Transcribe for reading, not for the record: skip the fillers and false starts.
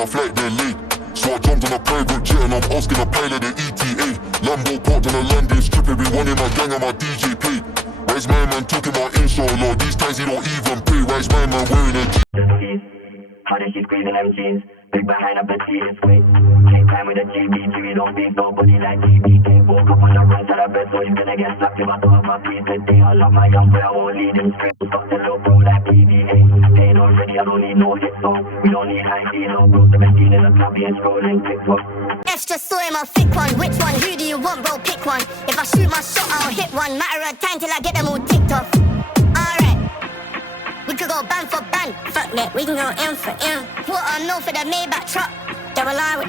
my flight they're late. So I jumped on a private jet and I'm asking a pilot the ETA. Lambo parked on a landing strip, everyone in my gang and my DJ play. Why's my man talking about inshallah? These times he don't even pay. Why's my man wearing a How does she squeezing them jeans? Big behind a petite swing. Take time with a GBG, we don't beat nobody like GBK. Woke up on the run to the bed, so you gonna get slapped if I thought my piece today. I love my young boy, I won't lead him straight. Stop the little bro like PVA. Paid already, I don't need no hit song. We don't need high D, no bro. 17 in the club, he ain't scrolling TikTok. Extra saw him a thick one. Which one? Who do you want, bro? Pick one. If I shoot my shot, I'll hit one. Matter of time till I get them all ticked off. Alright. We could go band for band. Fuck that, we can go in for in. What I know for the Maybach truck. Double R with